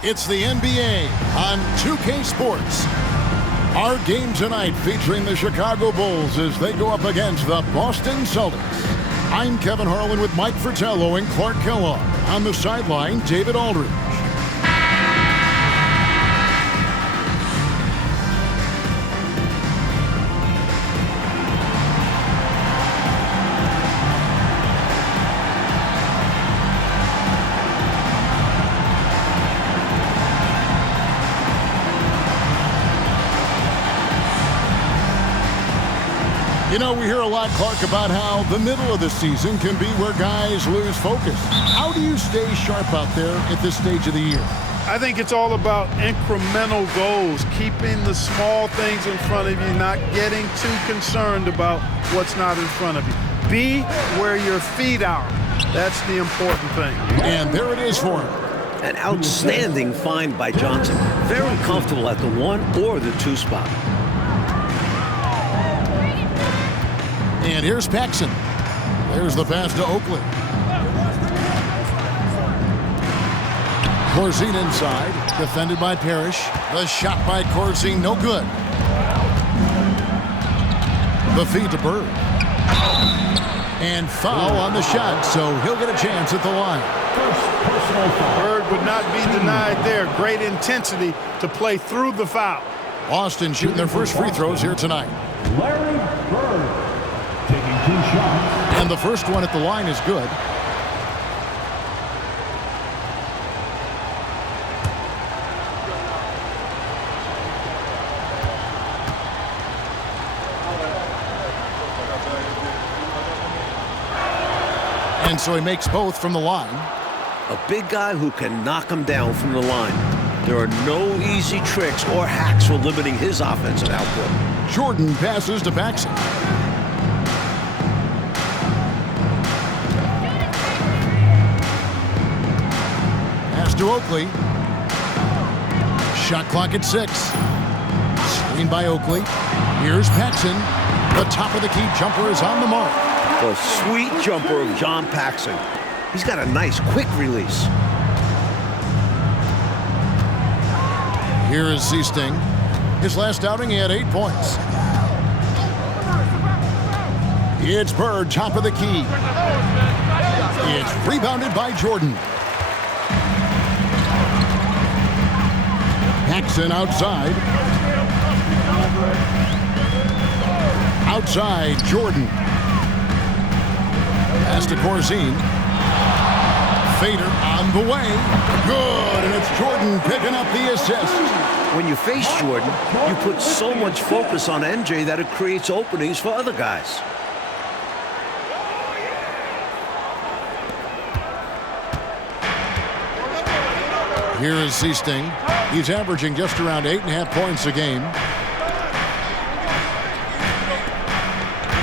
It's the NBA on 2K Sports. Our game tonight featuring the Chicago Bulls as they go up against the Boston Celtics. I'm Kevin Harlan with Mike Fratello and Clark Kellogg. On the sideline, David Aldridge. You know, we hear a lot, Clark, about how the middle of the season can be where guys lose focus. How do you stay sharp out there at this stage of the year? I think it's all about incremental goals, keeping the small things in front of you, not getting too concerned about what's not in front of you. Be where your feet are. That's the important thing. And there it is for him. An outstanding find by Johnson. Very comfortable at the 1 or the 2 spot. And here's Paxson. There's the pass to Oakley. Corzine inside, defended by Parrish. The shot by Corzine, no good. The feed to Bird. And foul on the shot, so he'll get a chance at the line. Bird would not be denied there. Great intensity to play through the foul. Boston shooting their first free throws here tonight. Larry Bird. Taking 2 shots. And the first one at the line is good. And so he makes both from the line. A big guy who can knock him down from the line. There are no easy tricks or hacks for limiting his offensive output. Jordan passes to Paxson. To Oakley. Shot clock at 6. Screen by Oakley. Here's Paxson. The top of the key jumper is on the mark. The sweet jumper of John Paxson. He's got a nice quick release. Here is Zeesting. His last outing, he had 8 points. It's Bird, top of the key. It's rebounded by Jordan. Paxson outside. Outside, Jordan. Pass to Corzine. Fader on the way. Good, and it's Jordan picking up the assist. When you face Jordan, you put so much focus on MJ that it creates openings for other guys. Here is Zeesting. He's averaging just around 8.5 points a game.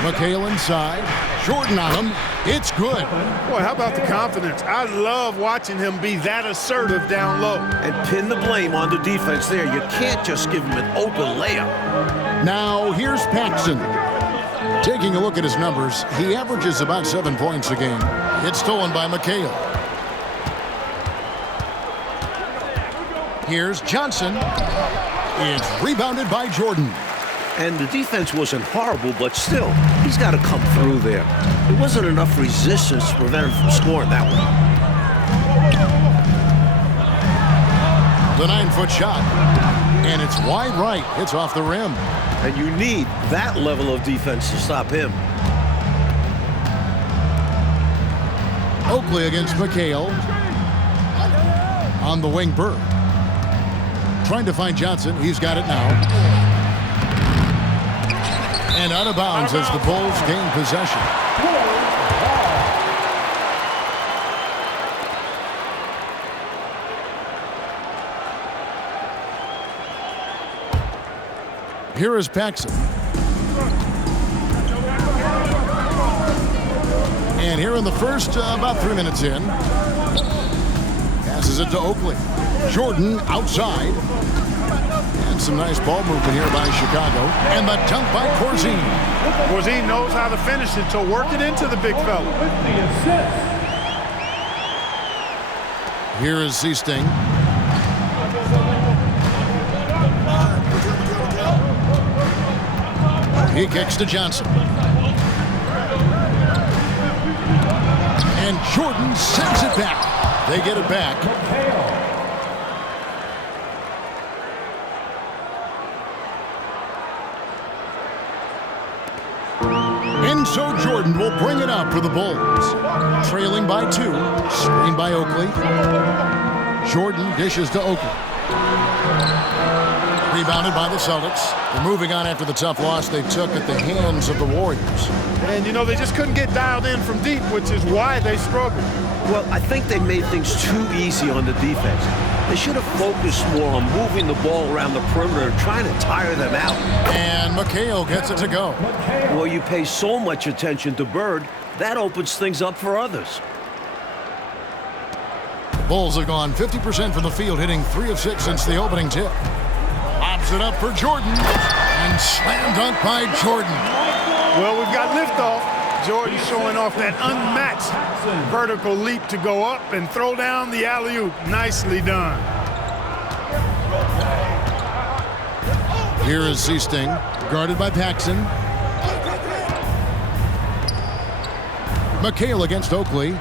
McHale inside. Jordan on him. It's good. Boy, how about the confidence? I love watching him be that assertive down low. And pin the blame on the defense there. You can't just give him an open layup. Now here's Paxson. Taking a look at his numbers, he averages about 7 points a game. It's stolen by McHale. Here's Johnson. It's rebounded by Jordan. And the defense wasn't horrible, but still, he's got to come through there. There wasn't enough resistance to prevent him from scoring that one. The 9-foot shot. And it's wide right. It's off the rim. And you need that level of defense to stop him. Oakley against McHale. On the wing, Bird. Trying to find Johnson. He's got it now. And out of bounds as the Bulls gain possession. Here is Paxson. And here in the first, about 3 minutes in. Passes it to Oakley. Jordan outside. And some nice ball movement here by Chicago. And the dunk by Corzine. Corzine knows how to finish it, so work it into the big fella. Here is Zeesting. He kicks to Johnson. And Jordan sends it back. They get it back. And so Jordan will bring it up for the Bulls. Trailing by 2. Screen by Oakley. Jordan dishes to Oakley. Rebounded by the Celtics. They're moving on after the tough loss they took at the hands of the Warriors. And, you know, they just couldn't get dialed in from deep, which is why they struggled. Well, I think they made things too easy on the defense. They should have focused more on moving the ball around the perimeter, trying to tire them out. And McHale gets it to go. Well, you pay so much attention to Bird, that opens things up for others. Bulls have gone 50% from the field, hitting 3 of 6 since the opening tip. Pops it up for Jordan. And slam dunk by Jordan. Well, we've got liftoff. Jordan showing off that unmatched vertical leap to go up and throw down the alley-oop. Nicely done. Here is Seasting, guarded by Paxson. McHale against Oakley.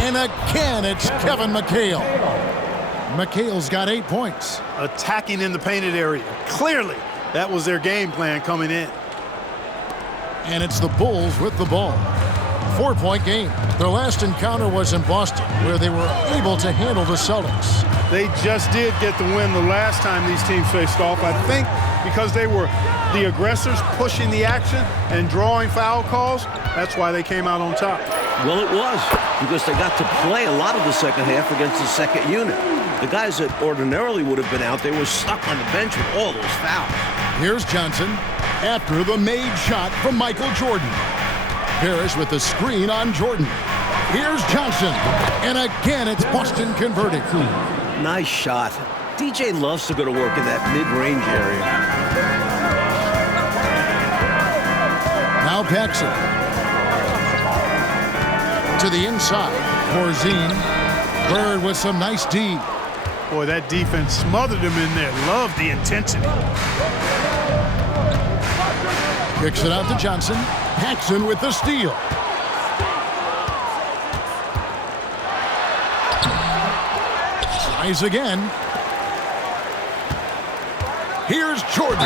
And again, it's Kevin McHale. McHale's got 8 points. Attacking in the painted area. Clearly, that was their game plan coming in. And it's the Bulls with the ball. 4-point game. Their last encounter was in Boston, where they were able to handle the Celtics. They just did get the win the last time these teams faced off. I think because they were the aggressors pushing the action and drawing foul calls, that's why they came out on top. Well, it was, because they got to play a lot of the second half against the second unit. The guys that ordinarily would have been out, they were stuck on the bench with all those fouls. Here's Johnson after the made shot from Michael Jordan. Parrish with the screen on Jordan. Here's Johnson. And again, it's Boston converting. Nice shot. DJ loves to go to work in that mid-range area. Now Paxson. To the inside. Corzine. Bird with some nice D. Boy, that defense smothered him in there. Love the intensity. Kicks it out to Johnson. Paxson with the steal. Tries again. Here's Jordan.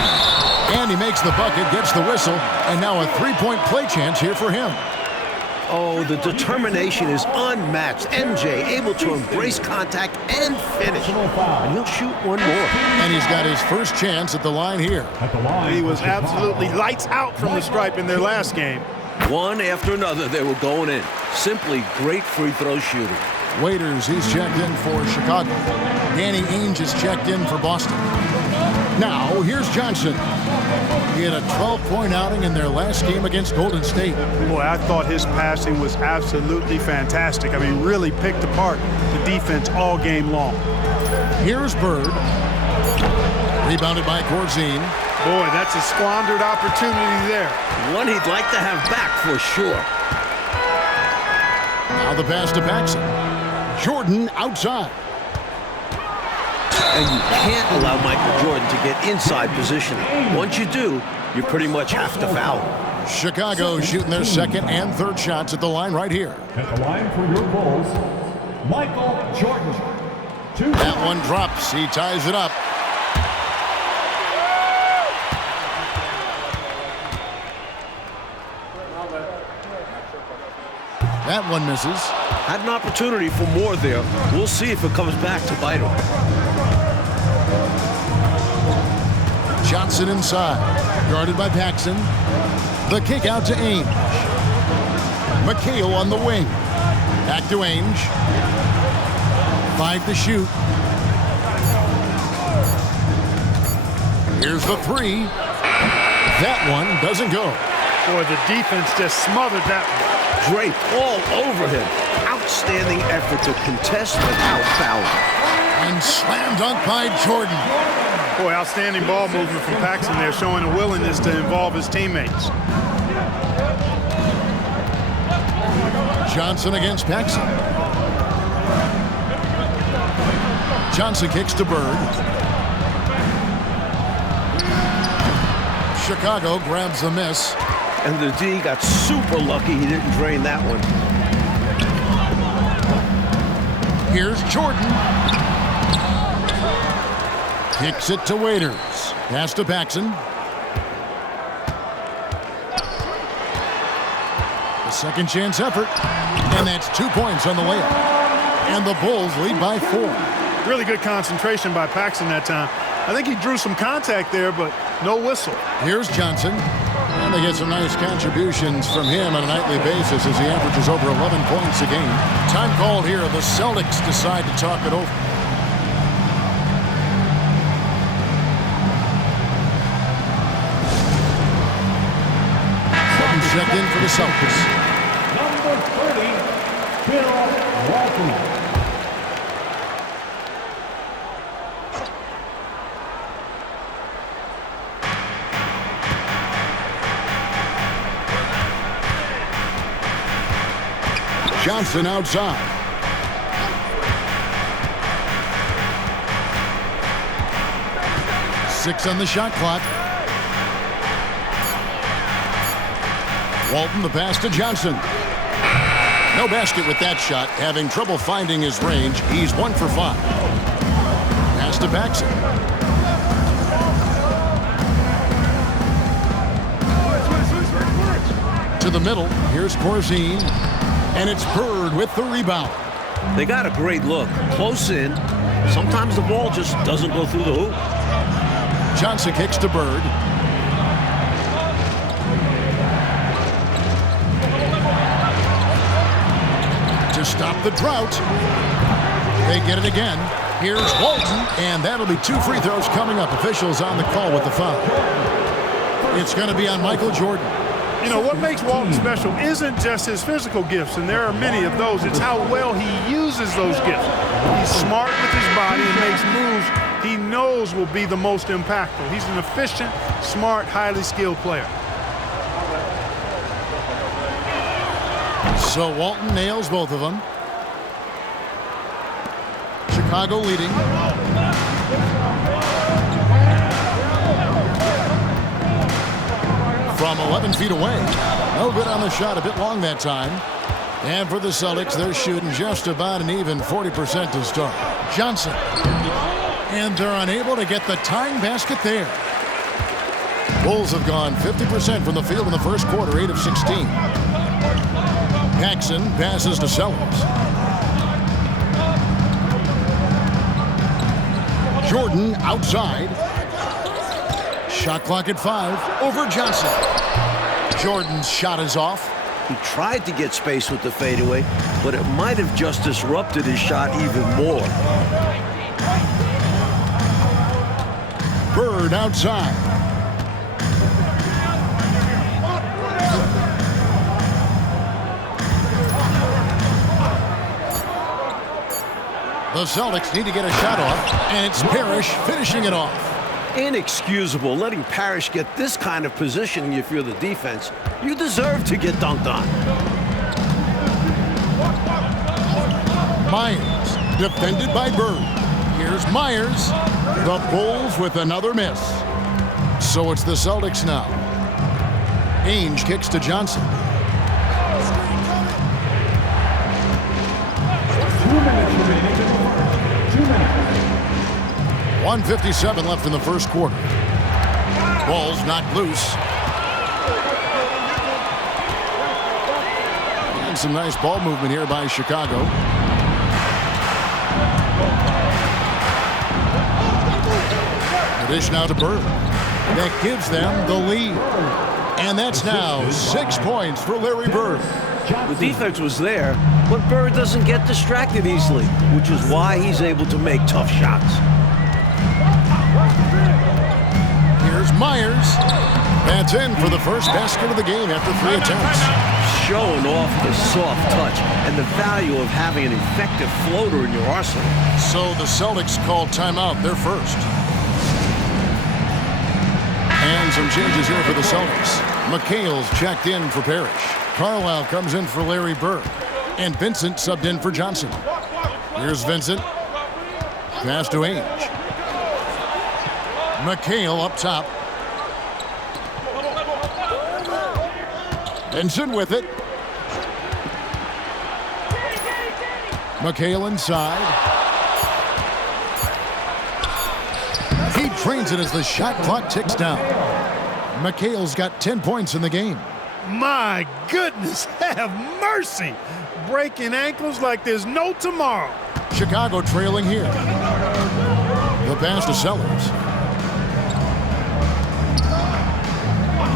And he makes the bucket, gets the whistle, and now a 3-point play chance here for him. Oh, the determination is unmatched. MJ able to embrace contact and finish. And he'll shoot one more. And he's got his first chance at the line here. He was absolutely lights out from the stripe in their last game. One after another, they were going in. Simply great free throw shooting. Waiters, he's checked in for Chicago. Danny Ainge is checked in for Boston. Now, here's Johnson. He had a 12-point outing in their last game against Golden State. Boy, I thought his passing was absolutely fantastic. I mean, really picked apart the defense all game long. Here's Bird. Rebounded by Corzine. Boy, that's a squandered opportunity there. One he'd like to have back for sure. Now the pass to Paxson. Jordan outside. And you can't allow Michael Jordan to get inside positioning. Once you do, you pretty much have to foul. Chicago shooting their second and third shots at the line right here. At the line for your Bulls, Michael Jordan. That one drops. He ties it up. That one misses. Had an opportunity for more there. We'll see if it comes back to bite him. Johnson inside. Guarded by Paxson. The kick out to Ainge. McHale on the wing. Back to Ainge. 5 to shoot. Here's the 3. That one doesn't go. Boy, the defense just smothered that one. Drake all over him. Outstanding effort to contest without fouling. And slam dunk by Jordan. Boy, outstanding ball movement from Paxson there, showing a willingness to involve his teammates. Johnson against Paxson. Johnson kicks to Bird. Chicago grabs the miss. And the D got super lucky he didn't drain that one. Here's Jordan. Kicks it to Waiters. Pass to Paxson. The second chance effort. And that's 2 points on the layup. And the Bulls lead by 4. Really good concentration by Paxson that time. I think he drew some contact there, but no whistle. Here's Johnson. And they get some nice contributions from him on a nightly basis as he averages over 11 points a game. Time called here. The Celtics decide to talk it over. Checked in for the Celtics. Number 30, Bill Walton. Johnson outside. Six on the shot clock. Walton, the pass to Johnson. No basket with that shot. Having trouble finding his range. He's 1 for 5. Pass to Paxson. To the middle. Here's Corzine. And it's Bird with the rebound. They got a great look. Close in. Sometimes the ball just doesn't go through the hoop. Johnson kicks to Bird. To stop the drought. They get it again. Here's Walton, and that'll be 2 free throws coming up. Officials on the call with the foul. It's going to be on Michael Jordan. You know, what makes Walton special isn't just his physical gifts, and there are many of those. It's how well he uses those gifts. He's smart with his body and makes moves he knows will be the most impactful. He's an efficient, smart, highly skilled player. So Walton nails both of them. Chicago leading. From 11 feet away. No good on the shot. A bit long that time. And for the Celtics, they're shooting just about an even 40% to start. Johnson. And they're unable to get the tying basket there. Bulls have gone 50% from the field in the first quarter, 8 of 16. Paxson passes to Sellers. Jordan outside. Shot clock at 5. Over Johnson. Jordan's shot is off. He tried to get space with the fadeaway, but it might have just disrupted his shot even more. Bird outside. The Celtics need to get a shot off, and it's Parrish finishing it off. Inexcusable letting Parrish get this kind of positioning if you're the defense. You deserve to get dunked on. Myers, defended by Bird. Here's Myers. The Bulls with another miss. So it's the Celtics now. Ainge kicks to Johnson. 2 minutes remaining. 2 minutes. 1:57 left in the first quarter. Ball's knocked loose. And some nice ball movement here by Chicago. The dish now to Bird. That gives them the lead. And that's now 6 points for Larry Bird. The defense was there, but Bird doesn't get distracted easily, which is why he's able to make tough shots. Here's Myers. That's in for the first basket of the game after 3 attempts. Showing off the soft touch and the value of having an effective floater in your arsenal. So the Celtics called timeout, their first. And some changes here for the Celtics. McHale's checked in for Parrish. Carlisle comes in for Larry Bird. And Vincent subbed in for Johnson. Here's Vincent. Pass to Ainge. McHale up top. Benson with it. McHale inside. He drains it as the shot clock ticks down. McHale's got 10 points in the game. My goodness, have mercy. Breaking ankles like there's no tomorrow. Chicago trailing here. The pass to Sellers.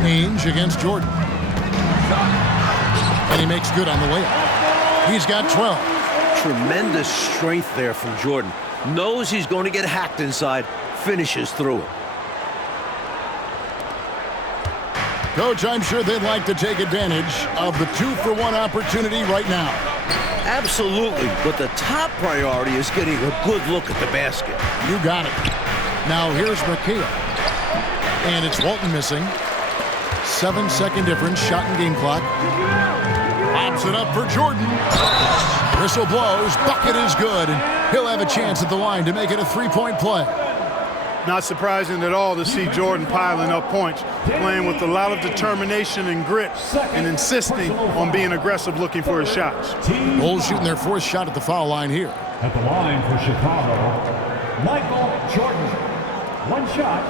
Ainge against Jordan. And he makes good on the layup. He's got 12. Tremendous strength there from Jordan. Knows he's going to get hacked inside. Finishes through it. Coach, I'm sure they'd like to take advantage of the 2-for-1 opportunity right now. Absolutely, but the top priority is getting a good look at the basket. You got it. Now here's McHale. And it's Walton missing. 7-second difference, shot and game clock. Pops it up for Jordan. Whistle blows, bucket is good, and he'll have a chance at the line to make it a 3-point play. Not surprising at all to see Jordan piling up points, playing with a lot of determination and grit, and insisting on being aggressive looking for his shots. Bulls shooting their 4th shot at the foul line here. At the line for Chicago, Michael Jordan. 1 shot.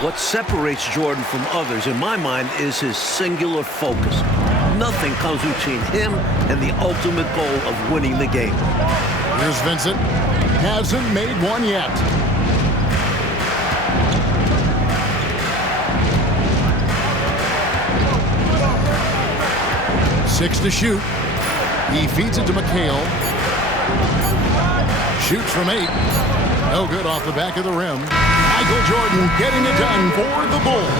What separates Jordan from others, in my mind, is his singular focus. Nothing comes between him and the ultimate goal of winning the game. Here's Vincent. Hasn't made one yet. Six to shoot. He feeds it to McHale. Shoots from 8. No good off the back of the rim. Michael Jordan getting it done for the Bulls.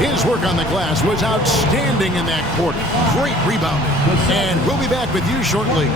His work on the glass was outstanding in that quarter. Great rebounding. And we'll be back with you shortly.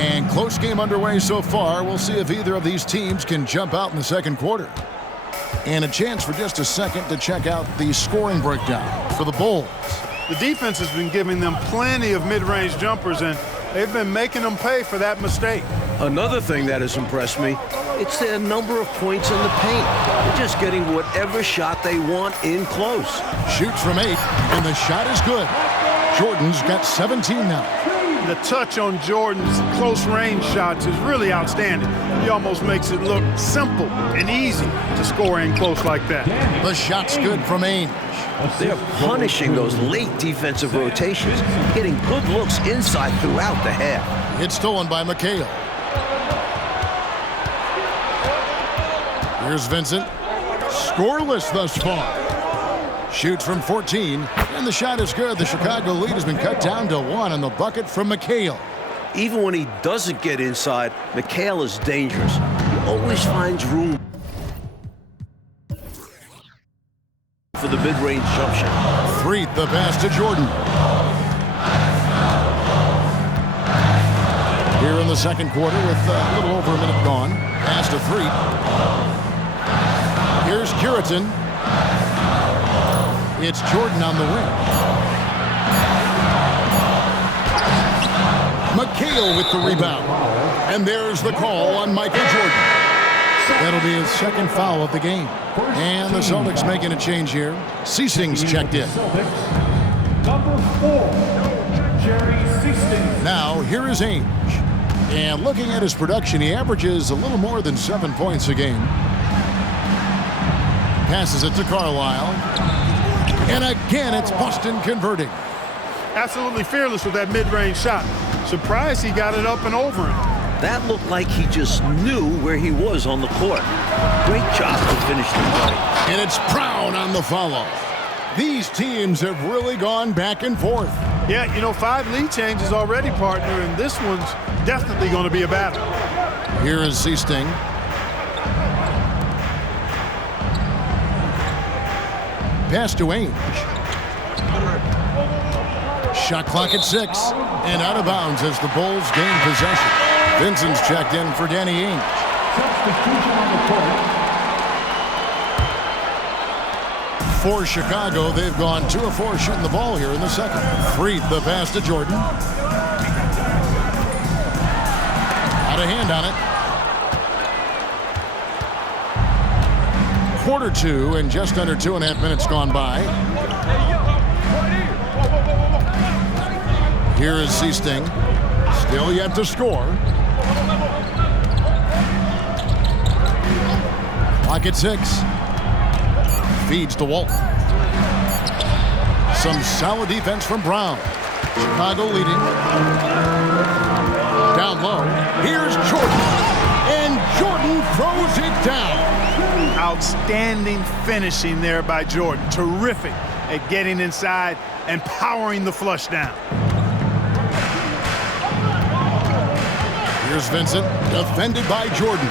And close game underway so far. We'll see if either of these teams can jump out in the second quarter. And a chance for just a second to check out the scoring breakdown for the Bulls. The defense has been giving them plenty of mid-range jumpers, and they've been making them pay for that mistake. Another thing that has impressed me, it's their number of points in the paint. They're just getting whatever shot they want in close. Shoots from 8, and the shot is good. Jordan's got 17 now. The touch on Jordan's close-range shots is really outstanding. He almost makes it look simple and easy to score in close like that. The shot's good from Ainge. They're punishing those late defensive rotations, getting good looks inside throughout the half. It's stolen by McHale. Here's Vincent. Scoreless thus far. Shoots from 14, and the shot is good. The Chicago lead has been cut down to 1 on the bucket from McHale. Even when he doesn't get inside, McHale is dangerous. He always finds room for the mid-range jump shot. 3, the pass to Jordan. Here in the second quarter with a little over a minute gone. Pass to 3. Here's Curitan. It's Jordan on the wing. McHale with the rebound. And there's the call on Michael Jordan. That'll be his second foul of the game. And the Celtics making a change here. Ceasing's checked in. Number 4, Jerry Ceasing. Now, here is Ainge. And looking at his production, he averages a little more than 7 points a game. Passes it to Carlisle. And again, it's Boston converting. Absolutely fearless with that mid-range shot. Surprised he got it up and over him. That looked like he just knew where he was on the court. Great job to finish the play. And it's Brown on the follow. These teams have really gone back and forth. Yeah, you know, 5 lead changes already, partner, and this one's definitely going to be a battle. Here is Seasting. Pass to Ainge. Shot clock at 6. And out of bounds as the Bulls gain possession. Vincent's checked in for Danny Ainge. Substitution on the court. For Chicago, they've gone 2 of 4 shooting the ball here in the second. Freed the pass to Jordan. Out of hand on it. Quarter 2 and just under 2.5 minutes gone by. Here is Seasting. Still yet to score. Clock at 6. Feeds to Walton. Some solid defense from Brown. Chicago leading. Down low. Here's Jordan. And Jordan throws it down. Outstanding finishing there by Jordan. Terrific at getting inside and powering the flush down. Here's Vincent, defended by Jordan.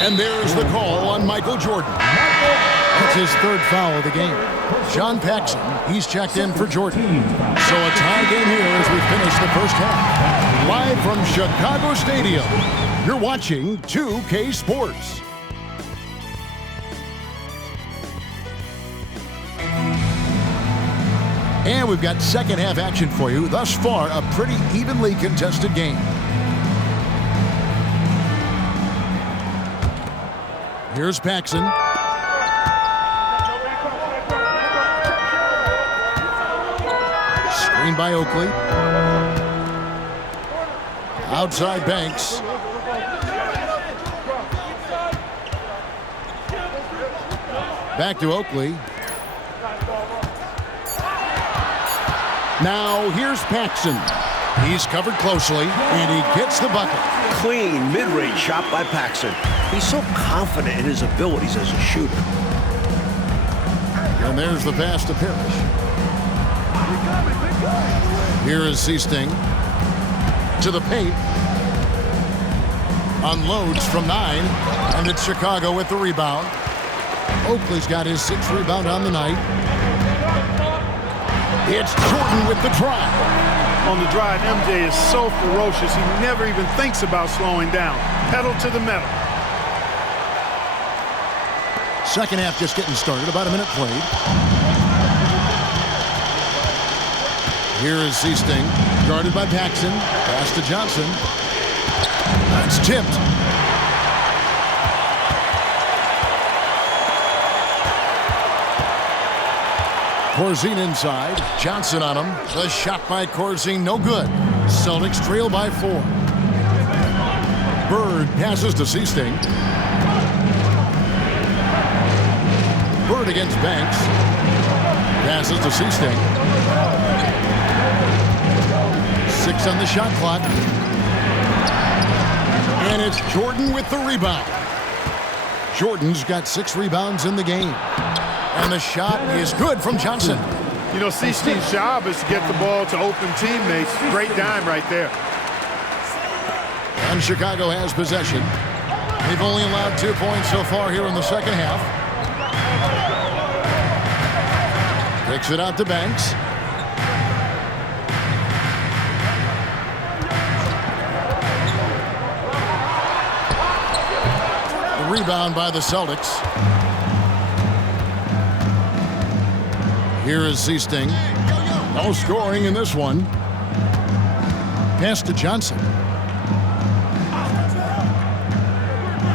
And there's the call on Michael Jordan. That's his 3rd foul of the game. John Paxson, he's checked in for Jordan. So a tie game here as we finish the first half. Live from Chicago Stadium, you're watching 2K Sports. And we've got second half action for you. Thus far, a pretty evenly contested game. Here's Paxson. Screen by Oakley. Outside Banks. Back to Oakley. Now here's Paxson. He's covered closely, and he gets the bucket. Clean mid-range shot by Paxson. He's so confident in his abilities as a shooter. And there's the pass to Parrish. Here is Seasting. To the paint. Unloads from 9. And it's Chicago with the rebound. Oakley's got his 6th rebound on the night. It's Jordan with the drive. On the drive, MJ is so ferocious, he never even thinks about slowing down. Pedal to the metal. Second half just getting started, about a minute played. Here is Seasting, guarded by Paxson. Pass to Johnson. That's tipped. Corzine inside. Johnson on him. The shot by Corzine, no good. Celtics trail by 4. Bird passes to Seasting. Bird against Banks. Passes to Seasting. 6 on the shot clock. And it's Jordan with the rebound. Jordan's got 6 rebounds in the game. And the shot is good from Johnson. You know, Seasting's job is to get the ball to open teammates. Great dime right there. And Chicago has possession. They've only allowed 2 points so far here in the second half. Kicks it out to Banks. The rebound by the Celtics. Here is Seasting. No scoring in this one. Pass to Johnson.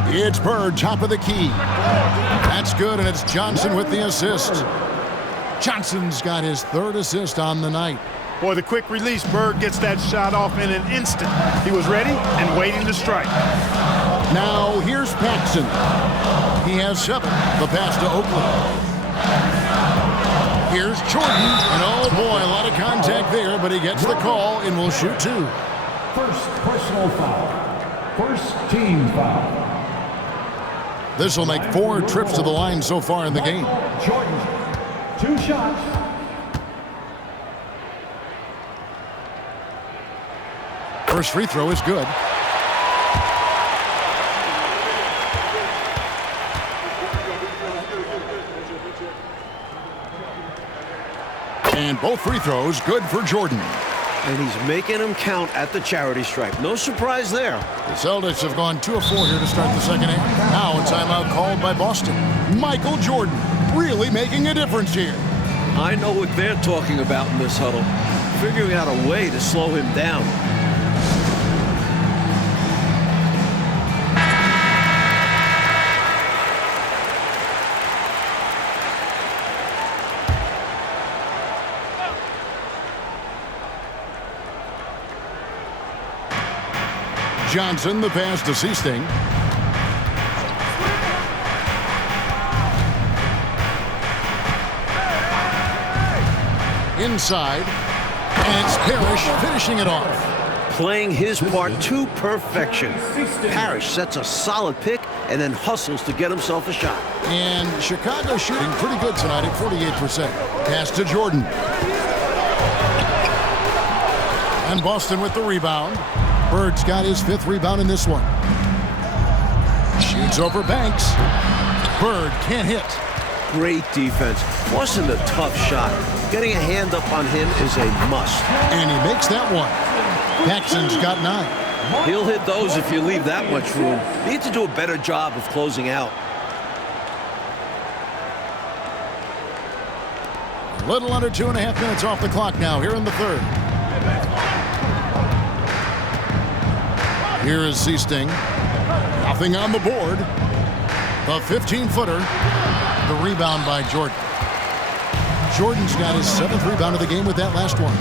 It's Bird, top of the key. That's good, and it's Johnson with the assist. Johnson's got his 3rd assist on the night. Boy, the quick release, Bird gets that shot off in an instant. He was ready and waiting to strike. Now here's Paxson. He has 7. The pass to Oakley. Here's Jordan, and oh boy, a lot of contact there, but he gets the call and will shoot 2. First personal foul. First team foul. This will make 4 trips to the line so far in the game. Jordan, 2 shots. First free throw is good. And both free throws good for Jordan. And he's making them count at the charity stripe. No surprise there. The Celtics have gone 2 of 4 here to start the second half. Now a timeout called by Boston. Michael Jordan really making a difference here. I know what they're talking about in this huddle. Figuring out a way to slow him down. Johnson, the pass to Seasting. Inside, and it's Parrish finishing it off. Playing his part to perfection. Parrish sets a solid pick and then hustles to get himself a shot. And Chicago shooting pretty good tonight at 48%. Pass to Jordan. And Boston with the rebound. Bird's got his 5th rebound in this one. Shoots over Banks. Bird can't hit. Great defense. Forcing a tough shot. Getting a hand up on him is a must. And he makes that one. Paxson's got 9. He'll hit those if you leave that much room. Need to do a better job of closing out. A little under 2.5 minutes off the clock now here in the third. Here is Seasting. Nothing on the board. The 15-footer. The rebound by Jordan. Jordan's got his 7th rebound of the game with that last one.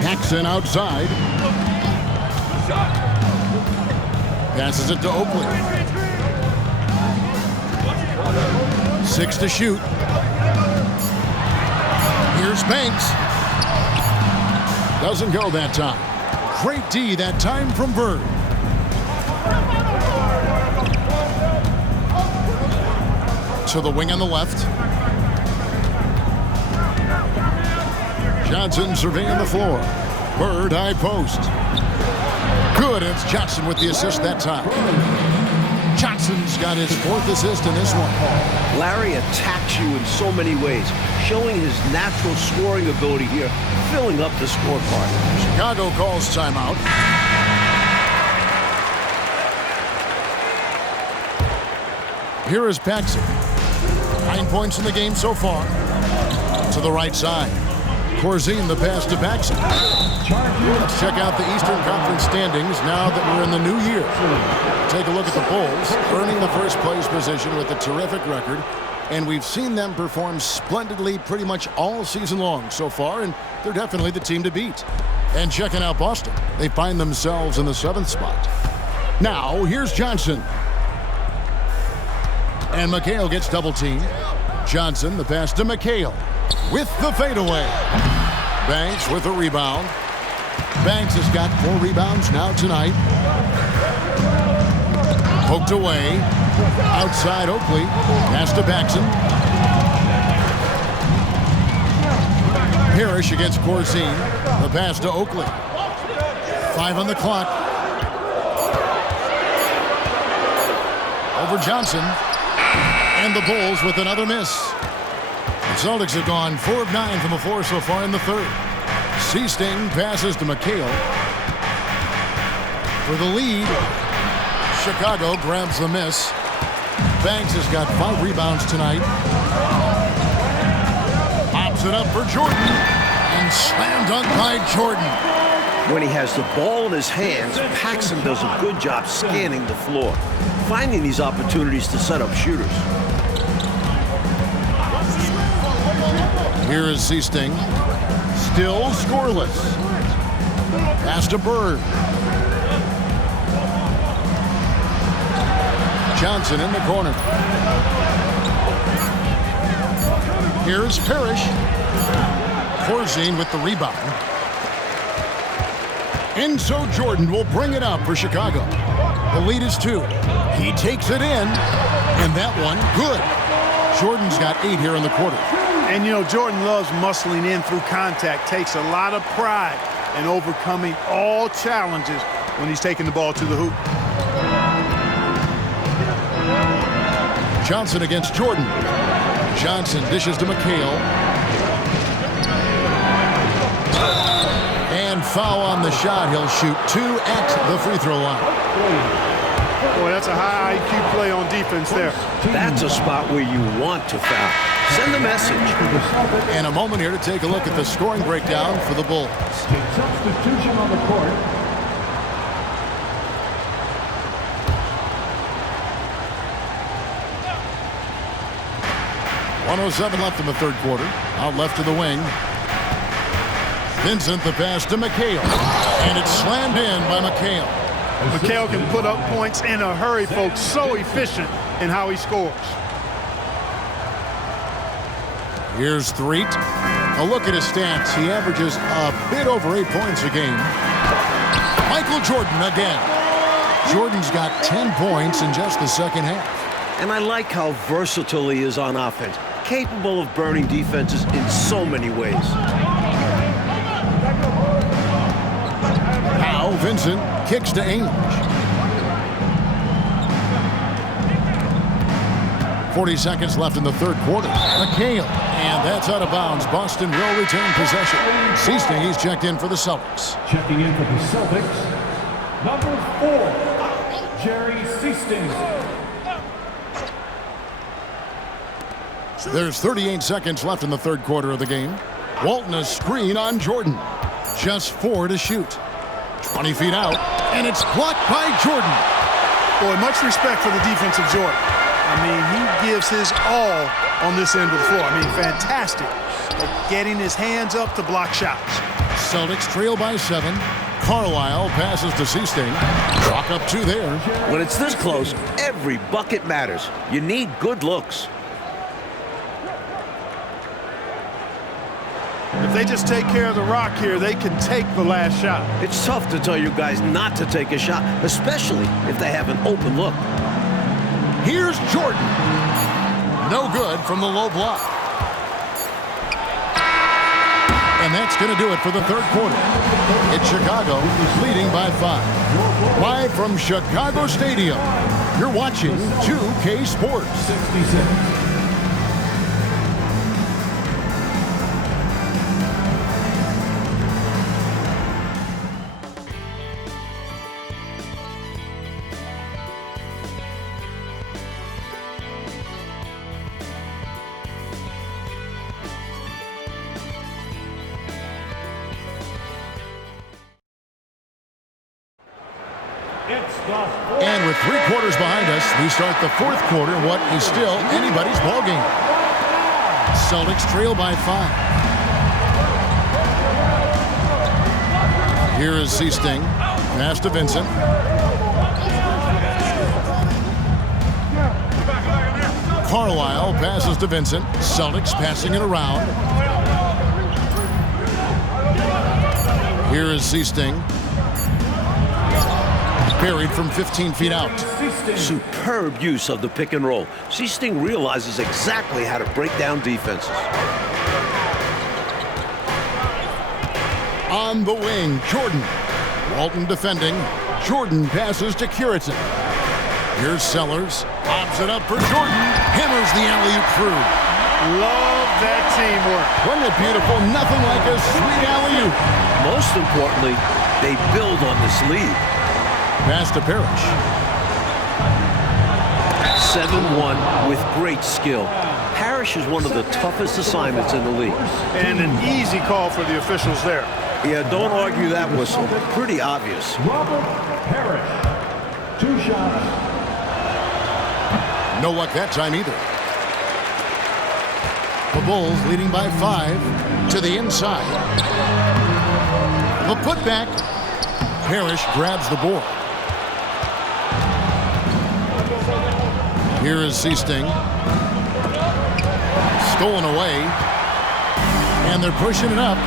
Paxson outside. Passes it to Oakley. 6 to shoot. Here's Banks. Doesn't go that time. Great D that time from Bird. To the wing on the left. Johnson surveying the floor. Bird high post. Good. It's Johnson with the assist that time. Johnson's got his 4th assist in this one. Larry attacks you in so many ways, showing his natural scoring ability here, filling up the scorecard. Chicago calls timeout. Here is Paxson. 9 points in the game so far. To the right side. Corzine the pass to Paxson. Let's check out the Eastern Conference standings now that we're in the new year. Take a look at the Bulls, earning the first place position with a terrific record. And we've seen them perform splendidly pretty much all season long so far, and they're definitely the team to beat. And checking out Boston, they find themselves in the 7th spot. Now, here's Johnson. And McHale gets double-teamed. Johnson, the pass to McHale with the fadeaway. Banks with a rebound. Banks has got 4 rebounds now tonight. Poked away. Outside Oakley. Pass to Paxson. Parrish against Corzine. The pass to Oakley. 5 on the clock. Over Johnson. And the Bulls with another miss. The Celtics have gone 4 of 9 from the floor so far in the third. Seasting passes to McHale. For the lead, Chicago grabs the miss. Banks has got 5 rebounds tonight. Pops it up for Jordan. And slam dunk by Jordan. When he has the ball in his hands, Paxson does a good job scanning the floor, finding these opportunities to set up shooters. Here is Seasting. Still scoreless. Pass to Bird. Johnson in the corner. Here's Parrish. Corzine with the rebound. And so Jordan will bring it up for Chicago. The lead is 2. He takes it in, and that one good. Jordan's got 8 here in the quarter. And, you know, Jordan loves muscling in through contact, takes a lot of pride in overcoming all challenges when he's taking the ball to the hoop. Johnson against Jordan. Johnson dishes to McHale. And foul on the shot. He'll shoot 2 at the free throw line. Boy, that's a high IQ play on defense there. That's a spot where you want to foul. Send a message. And a moment here to take a look at the scoring breakdown for the Bulls. Substitution on the court. 1:07 left in the third quarter. Out left to the wing. Vincent the pass to McHale. And it's slammed in by McHale. McHale can put up points in a hurry, folks. So efficient in how he scores. Here's Threet. A look at his stats. He averages a bit over 8 points a game. Michael Jordan again. Jordan's got 10 points in just the second half. And I like how versatile he is on offense. Capable of burning defenses in so many ways. Now Vincent kicks to Ainge. 40 seconds left in the third quarter. McHale, and that's out of bounds. Boston will retain possession. Seasting, he's checked in for the Celtics. Checking in for the Celtics, number 4, Jerry Seasting. There's 38 seconds left in the third quarter of the game. Walton a screen on Jordan. Just 4 to shoot. 20 feet out, and it's blocked by Jordan. Boy, much respect for the defense of Jordan. I mean, he gives his all on this end of the floor. I mean, fantastic at getting his hands up to block shots. Celtics trail by 7. Carlisle passes to Seasting. Chalk up 2 there. When it's this close, every bucket matters. You need good looks. If they just take care of the rock here, they can take the last shot. It's tough to tell you guys not to take a shot, especially if they have an open look. Here's Jordan. No good from the low block. And that's going to do it for the third quarter. It's Chicago leading by 5. Live from Chicago Stadium, you're watching 2K Sports. 66. And with 3 quarters behind us, we start the fourth quarter in what is still anybody's ballgame. Celtics trail by 5. Here is Seasting. Pass to Vincent. Carlisle passes to Vincent. Celtics passing it around. Here is Seasting. Buried from 15 feet out. Superb use of the pick and roll. Seasting realizes exactly how to break down defenses. On the wing, Jordan. Walton defending. Jordan passes to Curitan. Here's Sellers. Pops it up for Jordan. Hammers the alley-oop through. Love that teamwork. Wasn't it beautiful? Nothing like a sweet alley-oop. Most importantly, they build on this lead. Pass to Parrish. 7-1 with great skill. Parrish is one of the toughest assignments in the league. And an easy call for the officials there. Yeah, don't argue that whistle. Pretty obvious. Robert Parrish, 2 shots. No luck that time either. The Bulls leading by 5 to the inside. The putback. Parrish grabs the board. Here is Seasting. Stolen away. And they're pushing it up.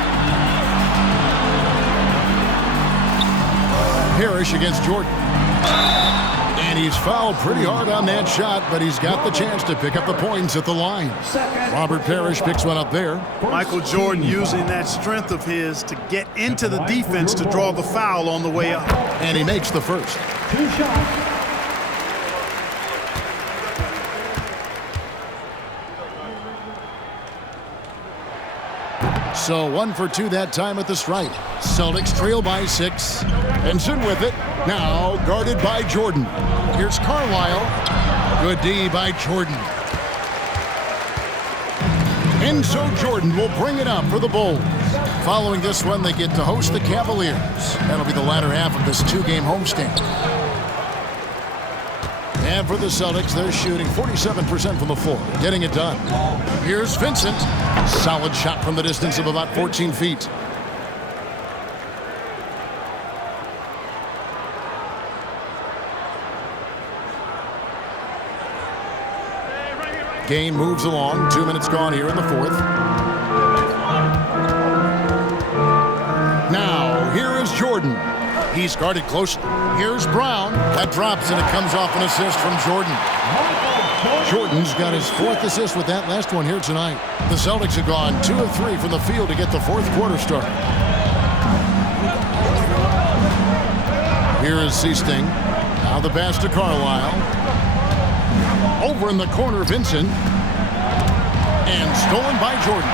Parrish against Jordan. And he's fouled pretty hard on that shot, but he's got the chance to pick up the points at the line. Robert Parrish picks one up there. Michael Jordan using that strength of his to get into the defense to draw the foul on the way up. And he makes the first. 2 shots. So 1 for 2 that time at the stripe. Celtics trail by 6. Benson with it. Now guarded by Jordan. Here's Carlisle. Good D by Jordan. And so Jordan will bring it up for the Bulls. Following this one, they get to host the Cavaliers. That'll be the latter half of this 2-game homestand. And for the Celtics, they're shooting 47% from the floor, getting it done. Here's Vincent. Solid shot from the distance of about 14 feet. Game moves along. 2 minutes gone here in the fourth. Now, here is Jordan. He's guarded closely. Here's Brown. That drops, and it comes off an assist from Jordan. Jordan's got his 4th assist with that last one here tonight. The Celtics have gone 2 of 3 from the field to get the 4th quarter started. Here is Seasting. Now the pass to Carlisle. Over in the corner, Vincent. And stolen by Jordan.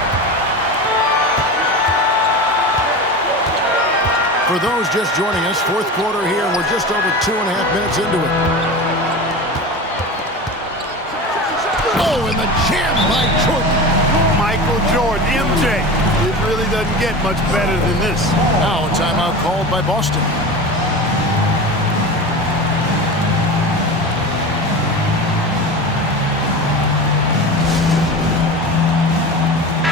For those just joining us, 4th quarter here, and we're just over 2.5 minutes into it. Oh, and the jam by Jordan. Michael Jordan, MJ. It really doesn't get much better than this. Now a timeout called by Boston.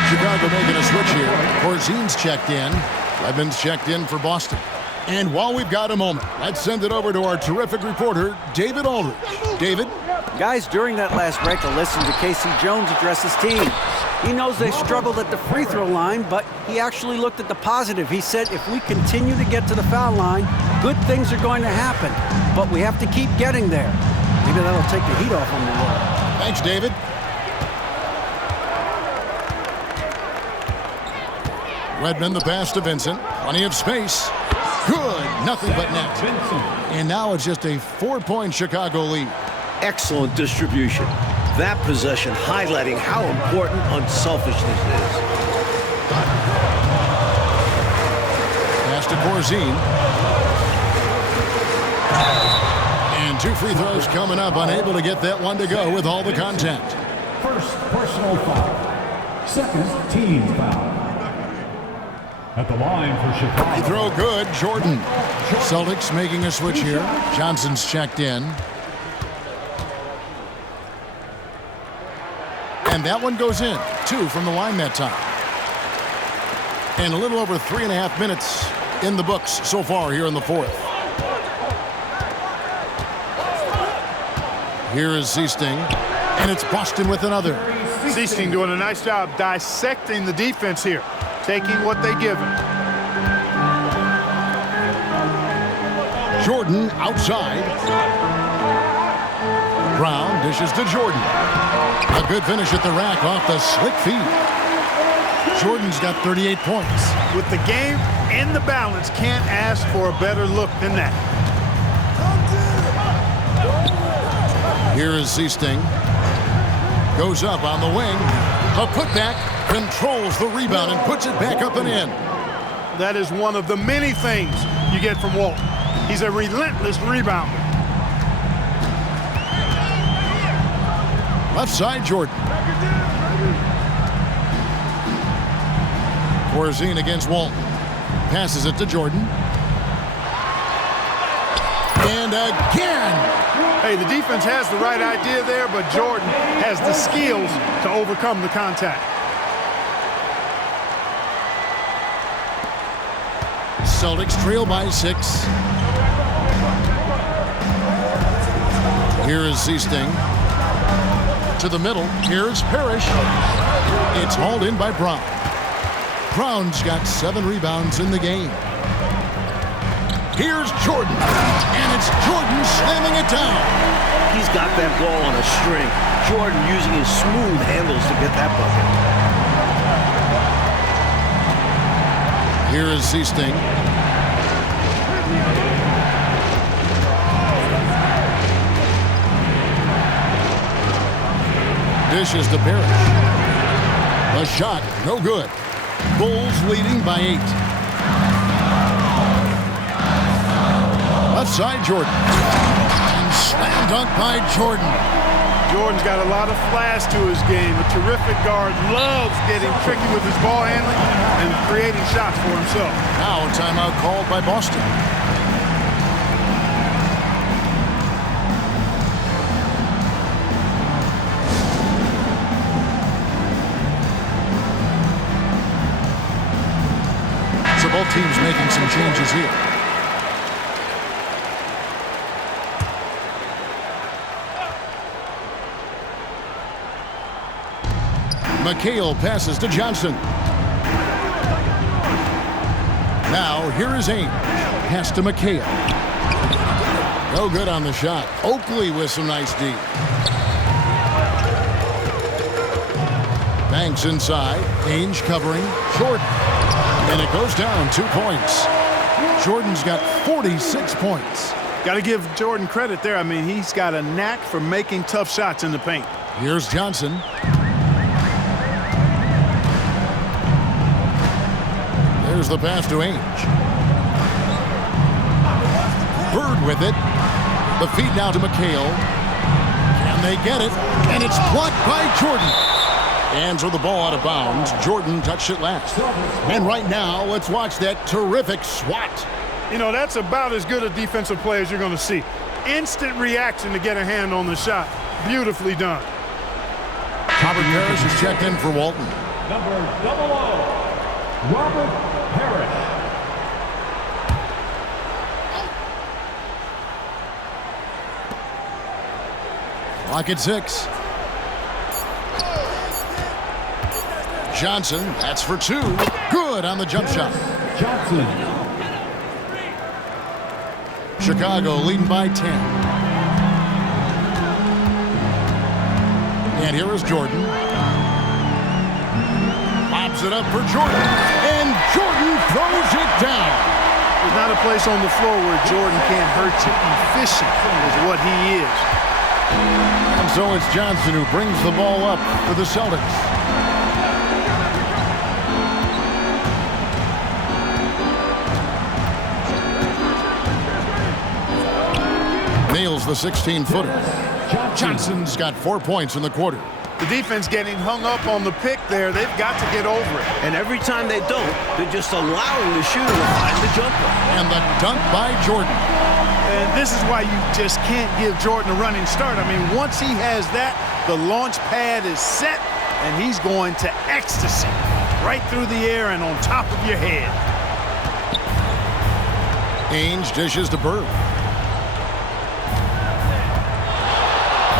Chicago making a switch here. Korzin's checked in. Edmonds checked in for Boston. And while we've got a moment, let's send it over to our terrific reporter, David Aldridge. David? Guys, during that last break, I listened to Casey Jones address his team. He knows they struggled at the free throw line, but he actually looked at the positive. He said, if we continue to get to the foul line, good things are going to happen. But we have to keep getting there. Maybe that'll take the heat off them a little. Thanks, David. Redmond the pass to Vincent. Plenty of space. Good. Nothing but net. And now it's just a 4-point Chicago lead. Excellent distribution. That possession highlighting how important unselfishness is. Pass to Corzine. And 2 free throws coming up. Unable to get that one to go with all the contact. First personal foul. Second team foul. At the line for Chicago. Free throw good. Jordan. Celtics making a switch here. Johnson's checked in. And that one goes in. 2 from the line that time. And a little over 3.5 minutes in the books so far here in the fourth. Here is Seasting. And it's Boston with another. Seasting doing a nice job dissecting the defense here, taking what they give him. Jordan outside. Brown dishes to Jordan. A good finish at the rack off the slick feed. Jordan's got 38 points. With the game in the balance, can't ask for a better look than that. Here is Seasting. Goes up on the wing. A putback. Controls the rebound and puts it back up and in. That is one of the many things you get from Walt. He's a relentless rebounder. Left side, Jordan. Corzine against Walton. Passes it to Jordan. And again. Hey, the defense has the right idea there, but Jordan has the skills to overcome the contact. Celtics trail by 6. Here is Seasting. To the middle. Here's Parrish. It's hauled in by Brown. Brown's got 7 rebounds in the game. Here's Jordan. And it's Jordan slamming it down. He's got that ball on a string. Jordan using his smooth handles to get that bucket. Here is Seasting. Dishes to Parrish. The shot, no good. Bulls leading by 8. Left side, Jordan. And slam dunk by Jordan. Jordan's got a lot of flash to his game. A terrific guard, loves getting tricky with his ball handling and creating shots for himself. Now a timeout called by Boston. So both teams making some changes here. McHale passes to Johnson. Now here is Ainge. Pass to McHale. No good on the shot. Oakley with some nice D. Banks inside. Ainge covering. Jordan. And it goes down 2 points. Jordan's got 46 points. Got to give Jordan credit there. I mean, he's got a knack for making tough shots in the paint. Here's Johnson. There's the pass to Ainge. Bird with it. The feed now to McHale. Can they get it? And it's blocked by Jordan. Hands with the ball out of bounds. Jordan touched it last. And right now, let's watch that terrific swat. You know, that's about as good a defensive play as you're going to see. Instant reaction to get a hand on the shot. Beautifully done. Robert Parrish is checked in for Walton. Number 00, Robert Parrish. Clock at 6. Johnson, that's for 2. Good on the jump shot. Johnson. Chicago leading by 10. And here is Jordan. Lobs it up for Jordan. And Jordan throws it down. There's not a place on the floor where Jordan can't hurt you. Efficient is what he is. And so it's Johnson who brings the ball up for the Celtics. Nails the 16-footer. Johnson's got 4 points in the quarter. The defense getting hung up on the pick there. They've got to get over it. And every time they don't, they're just allowing the shooter to find the jumper. And the dunk by Jordan. And this is why you just can't give Jordan a running start. I mean, once he has that, the launch pad is set, and he's going to ecstasy right through the air and on top of your head. Ainge dishes to Bird.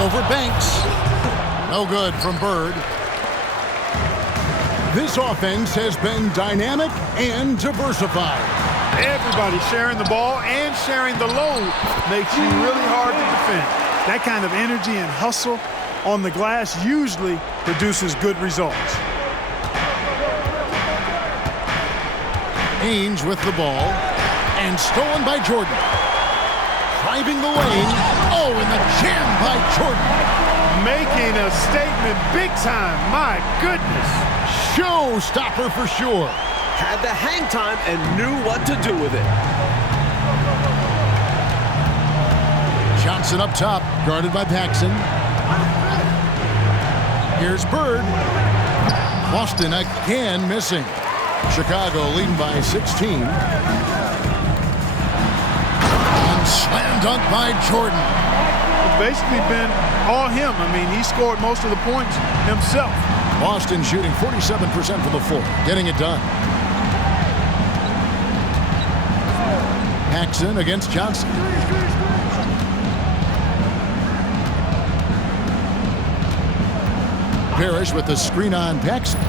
Over Banks. No good from Bird. This offense has been dynamic and diversified. Everybody sharing the ball and sharing the load makes you really hard to defend. That kind of energy and hustle on the glass usually produces good results. Ainge with the ball. And stolen by Jordan. Driving the lane. Oh, and the jam by Jordan. Making a statement big time. My goodness. Showstopper for sure. Had the hang time and knew what to do with it. Johnson up top, guarded by Paxson. Here's Bird. Boston again missing. Chicago leading by 16. And slam dunk by Jordan. It's basically been all him. I mean, he scored most of the points himself. Boston shooting 47% from the floor, getting it done. Paxson against Johnson. Parrish with the screen on Paxson.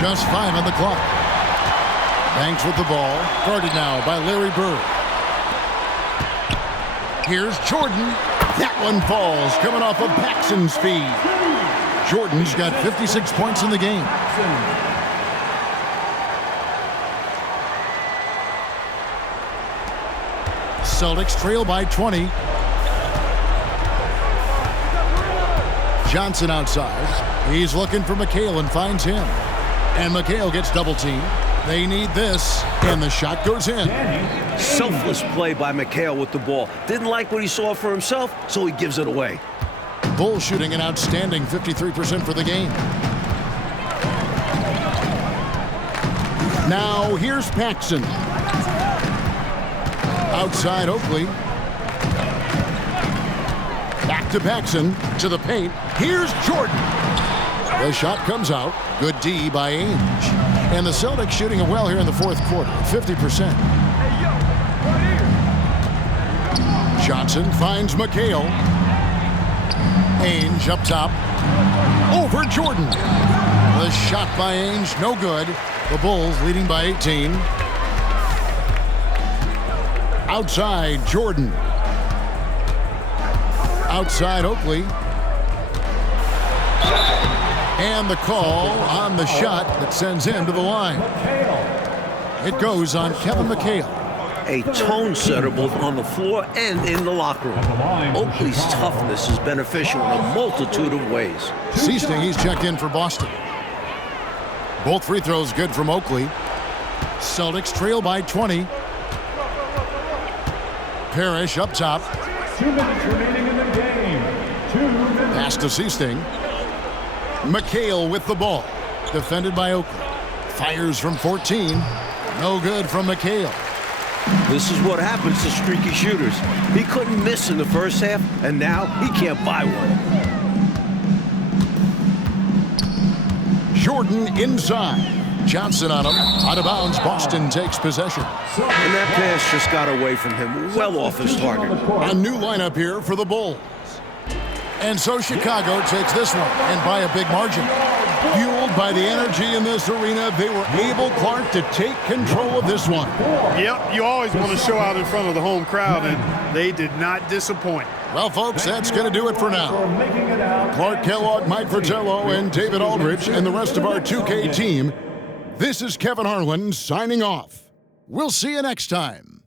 Just 5 on the clock. Banks with the ball. Guarded now by Larry Bird. Here's Jordan. That one falls, coming off of Paxson's feed. Jordan's got 56 points in the game. Celtics trail by 20. Johnson outside. He's looking for McHale and finds him. And McHale gets double teamed. They need this, and the shot goes in. Selfless play by McHale with the ball. Didn't like what he saw for himself, so he gives it away. Bulls shooting an outstanding 53% for the game. Now here's Paxson. Outside Oakley. Back to Paxson, to the paint. Here's Jordan. The shot comes out. Good D by Ainge. And the Celtics shooting it well here in the fourth quarter, 50%. Johnson finds McHale. Ainge up top. Over Jordan. The shot by Ainge, no good. The Bulls leading by 18. Outside Jordan. Outside Oakley. And the call on the shot that sends him to the line. It goes on Kevin McHale. A tone setter both on the floor and in the locker room. Oakley's toughness is beneficial in a multitude of ways. Seasting, he's checked in for Boston. Both free throws good from Oakley. Celtics trail by 20. Parrish up top. 2 minutes remaining in the game. 2 minutes. Pass to Seasting. McHale with the ball. Defended by Oakley. Fires from 14. No good from McHale. This is what happens to streaky shooters. He couldn't miss in the first half, and now he can't buy one. Jordan inside. Johnson on him. Out of bounds. Boston takes possession. And that pass just got away from him, well off his target. A new lineup here for the Bulls. And so Chicago takes this one, and by a big margin. Fueled by the energy in this arena, they were able, Clark, to take control of this one. Yep, you always want to show out in front of the home crowd, and they did not disappoint. Well, folks, that's going to do it for now. Clark Kellogg, Mike Fratello, and David Aldrich, and the rest of our 2K team. This is Kevin Harlan signing off. We'll see you next time.